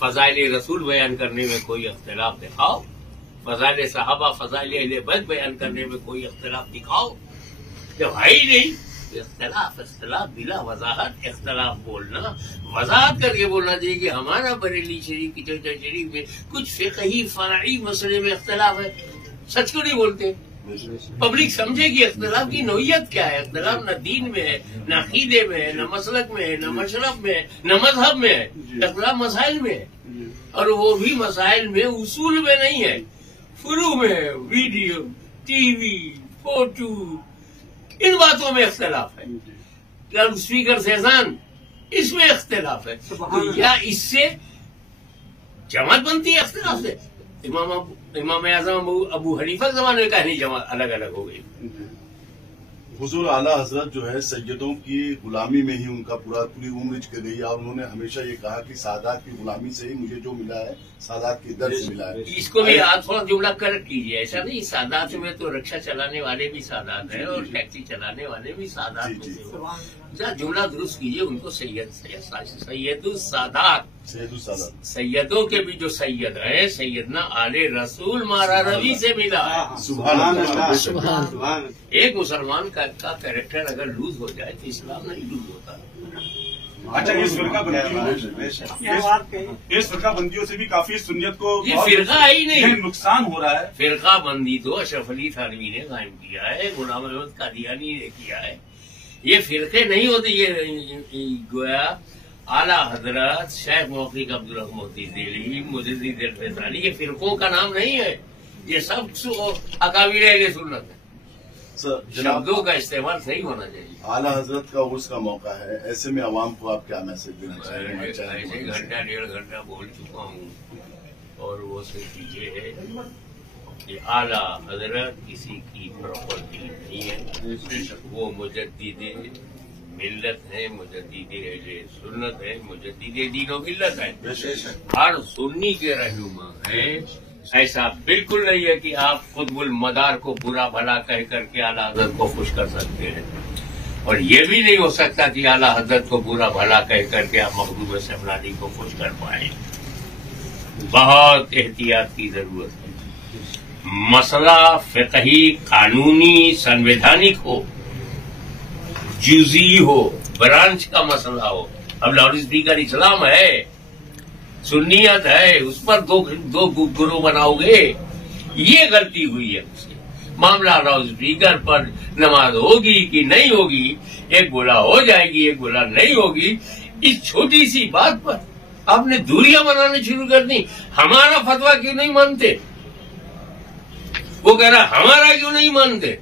فضائل رسول بیان کرنے میں کوئی اختلاف دکھاؤ، فضائل صحابہ، فضائل اہل بیت بیان کرنے میں کوئی اختلاف دکھاؤ. جب ہے ہی نہیں اختلاف بلا وضاحت، اختلاف بولنا وضاحت کر کے بولنا چاہیے کہ ہمارا بریلی شریف کی چرچا شریف میں کچھ فقہی فرعی مسئلے میں اختلاف ہے. سچ کو نہیں بولتے. پبلک سمجھے گی اختلاف کی نوعیت کیا ہے. اختلاف نہ دین میں ہے، نہ عقیدے میں ہے، نہ مسلک میں ہے، نہ مشرب میں ہے، نہ مذہب میں ہے. اختلاف مسائل میں ہے، اور وہ بھی مسائل میں اصول میں نہیں ہے، فروع میں ہے. ویڈیو، ٹی وی، فوٹو، ان باتوں میں اختلاف ہے. لاؤڈ اسپیکر سے اذان، اس میں اختلاف ہے. تو یا اس سے جماعت بنتی ہے اختلاف سے. امام اعظم ابو حنیفہ کے زمانے میں کہانی جماعت الگ الگ ہو گئی. حضور اعلیٰ حضرت جو ہے سیدوں کی غلامی میں ہی ان کا پوری عمر گئی، اور انہوں نے ہمیشہ یہ کہا کہ سادات کی غلامی سے ہی مجھے جو ملا ہے سادات کی در سے ملا ہے. اس کو بھی آپ تھوڑا جملہ کریکٹ کیجیے. ایسا نہیں، سادات میں تو رکشہ چلانے والے بھی سادات ہیں اور ٹیکسی چلانے والے بھی سادات میں سے. جملہ درست کیجیے. ان کو سید السادات، سیدوں کے بھی جو سید ہیں، سیدنا آل رسول مارا روی سے ملا ہے. سبحان. ایک مسلمان کا کریکٹر اگر لوز ہو جائے تو اسلام نہیں لوز ہوتا. اچھا، اس فرقہ بندیوں سے بھی کافی سنیت کو یہ فرقہ ہی نہیں، نقصان ہو رہا ہے. فرقہ بندی تو اشرف علی تھانوی نے قائم کیا ہے، غلام احمد قادیانی نے کیا ہے. یہ فرقے نہیں ہوتے. یہ گویا اعلیٰ حضرت شیخ موقع عبدالرحمن دہلوی، مجدد الفیضانی، یہ فرقوں کا نام نہیں ہے. یہ سب اکابر اہل سنت ہے. شبدوں کا استعمال صحیح ہونا چاہیے. اعلیٰ حضرت کا عرس کا موقع ہے، ایسے میں عوام کو آپ کیا میسج دینا چاہیں گے؟ ایسے گھنٹہ ڈیڑھ گھنٹہ بول چکا ہوں، اور وہ صرف یہ ہے کہ اعلیٰ حضرت کسی کی پراپرٹی نہیں ہے. وہ مجدد ملت ہے، مجدد اہل سنت ہے، مجدد دین و ملت ہے. ہر سنی کے رہنما ہیں. ایسا بالکل نہیں ہے کہ آپ قطب المدار کو برا بھلا کہہ کر کے اعلیٰ حضرت کو خوش کر سکتے ہیں، اور یہ بھی نہیں ہو سکتا کہ اعلیٰ حضرت کو برا بھلا کہہ کر کے آپ مخدوم سمرانی کو خوش کر پائیں. بہت احتیاط کی ضرورت ہے. مسئلہ فقہی، قانونی، سنویدھانک ہو، جزئی ہو، برانچ کا مسئلہ ہو. اب لاؤڈ اسپیکر اسلام ہے، سنیت ہے، اس پر دو گروہ بناؤ گے. یہ غلطی ہوئی ہے اس سے. معاملہ لاؤڈ اسپیکر پر نماز ہوگی کہ نہیں ہوگی، ایک گولا ہو جائے گی، ایک گولا نہیں ہوگی. اس چھوٹی سی بات پر آپ نے دوریاں بنانے شروع کر دی. ہمارا فتویٰ کیوں نہیں مانتے؟ وہ کہہ رہا ہمارا کیوں نہیں مانتے؟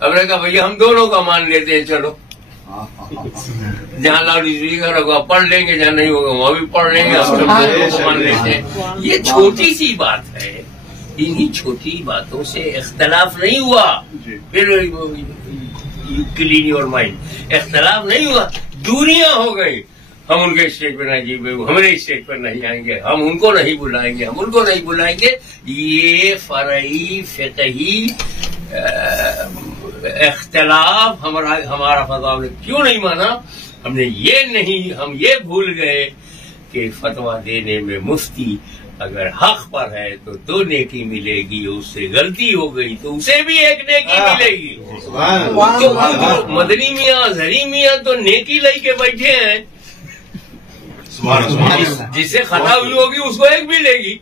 اب نے کہا بھئی ہم دونوں کا مان لیتے ہیں. چلو، جہاں لاؤڈ اسپیکر ہوگا پڑھ لیں گے، جہاں نہیں ہوگا وہاں بھی پڑھ لیں گے. ہم مان لیتے ہیں. یہ چھوٹی سی بات ہے. انہی چھوٹی باتوں سے اختلاف نہیں ہوا. پھر کلین یور مائنڈ، اختلاف نہیں ہوا، دوریاں ہو گئی. ہم ان کے اسٹیج پہ نہیں جائیں گے، ہمارے اسٹیج پر نہیں جائیں گے، ہم ان کو نہیں بلائیں گے، ہم ان کو نہیں بلائیں گے. یہ فرعی فقہی اختلاف ہمارا فتویٰ نے کیوں نہیں مانا؟ ہم یہ بھول گئے کہ فتویٰ دینے میں مفتی اگر حق پر ہے تو 2 نیکی ملے گی، اس سے غلطی ہو گئی تو اسے بھی 1 نیکی ملے گی. تو مدنی میاں زری میاں تو نیکی لے کے بیٹھے ہیں. جس سے خطا ہوئی ہوگی اس کو 1 ملے گی.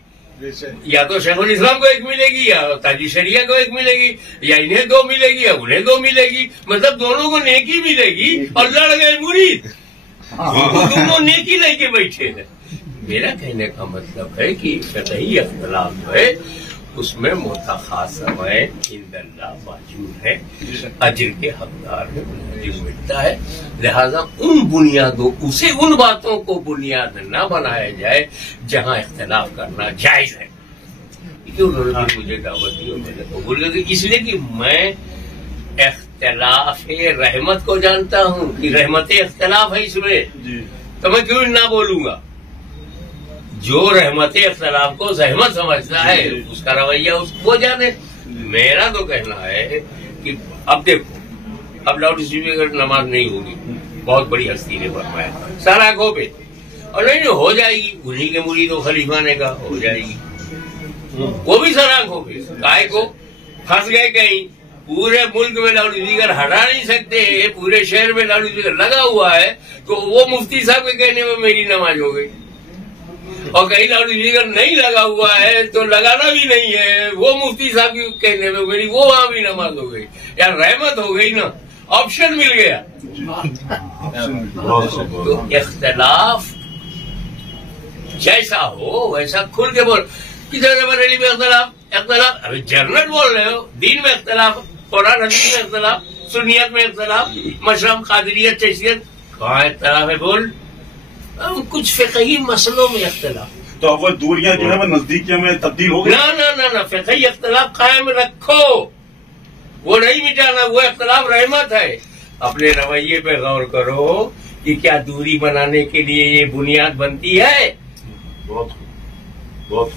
یا تو شیخ الاسلام کو 1 ملے گی، یا تاج شریعہ کو 1 ملے گی، یا انہیں 2 ملے گی، یا انہیں 2 ملے گی. مطلب دونوں کو نیکی ملے گی، اور لڑ گئے مرید. دونوں نیکی لے کے بیٹھے ہیں. میرا کہنے کا مطلب ہے کہ فقہی اختلاف جو ہے اس میں متخاصم ہے، عند اللہ موجود ہے، اجر کے حقدار ہے، اجر ملتا ہے. لہذا ان باتوں کو بنیاد نہ بنایا جائے جہاں اختلاف کرنا جائز ہے. کیونکہ انہوں نے مجھے دعوت دی اور میں نے قبول کر دی، اس لیے کہ میں اختلاف رحمت کو جانتا ہوں کہ رحمت اختلاف ہے اس میں. تو میں کیوں نہ بولوں گا؟ جو رحمت اختلاف کو زحمت سمجھتا ہے اس کا رویہ وہ جانے. میرا تو کہنا ہے کہ اب دیکھو، اب لاؤڈ اسپیکر نماز نہیں ہوگی. بہت بڑی ہستی نے فرمایا سارا گو پہ، اور نہیں ہو جائے گی، انہیں کے مرید و خلیفہ نے کہا ہو جائے گی، وہ بھی سرانگ ہو گئے، کائے کو پھنس گئے کہیں، پورے ملک میں لاؤڈ اسپیکر ہٹا نہیں سکتے، پورے شہر میں لاؤڈ اسپیکر لگا ہوا ہے، تو وہ مفتی صاحب کے کہنے میں میری نماز ہو گئی، اور کہیں لاؤڈ اسپیکر نہیں لگا ہوا ہے تو لگانا بھی نہیں ہے، وہ مفتی صاحب کے کہنے میں میری وہ وہاں بھی نماز ہو گئی، یار رحمت ہو گئی نا، آپشن مل گیا۔ تو اختلاف جیسا ہو ویسا کھل کے بول، کدھر بریلی میں اختلاف ابھی جنرل بول رہے ہو، دین میں اختلاف، قرآن حدیث میں اختلاف، سنیت میں اختلاف، مشرب قادریت چشتیت کہاں اختلاف ہے بول، کچھ فقہی مسئلوں میں اختلاف، تو اب وہ دوریاں جو ہے وہ نزدیکیوں میں تبدیل ہو گئی۔ نہ فقہی اختلاف قائم رکھو، وہ نہیں مٹانا، وہ اختلاف رحمت ہے۔ اپنے رویے پہ غور کرو کہ کیا دوری بنانے کے لیے یہ بنیاد بنتی ہے؟ بہت بہت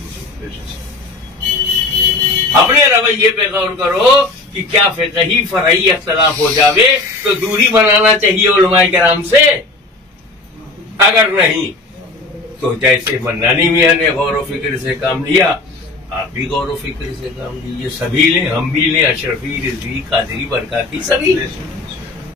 اپنے رویے پہ غور کرو کہ کیا فقہی فرعی اختلاف ہو جاوے تو دوری بنانا چاہیے علماء کرام سے، اگر نہیں تو جیسے منانی میاں نے غور و فکر سے کام لیا، آپ بھی غور و فکر سے کام لیجیے، سبھی لیں، ہم بھی لیں، اشرفی، رضوی، قادری، برکاتی، سبھی